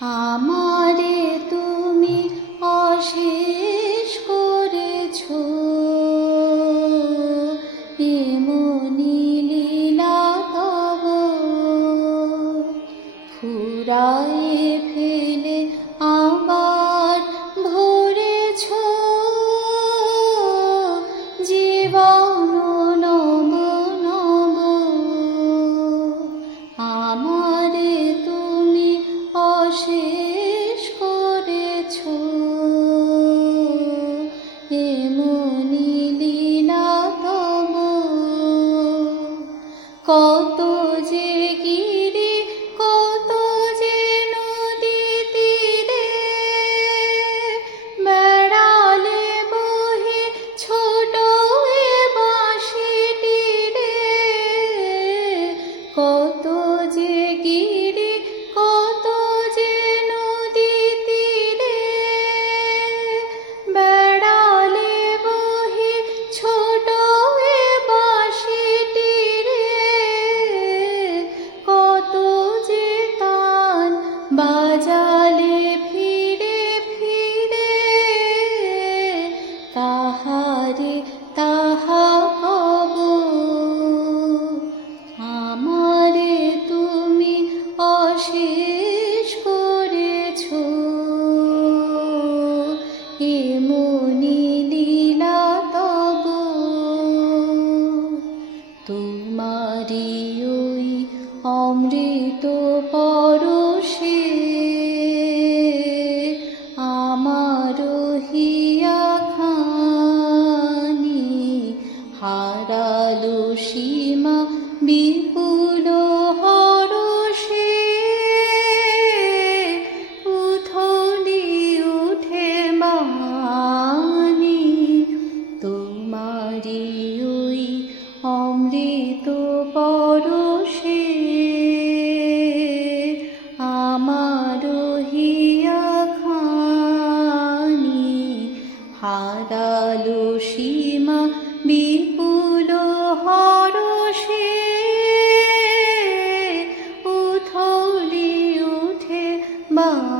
আমারে তুমি অশেষ করেছ। এমনি লীলা তব ফুরাই বাজা হারালো সীমা বিপুল হরষে উথলি উঠে মানি তোমারি ওই অমৃত পরশে। আমার হি Oh.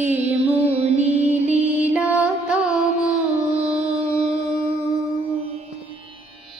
ilmu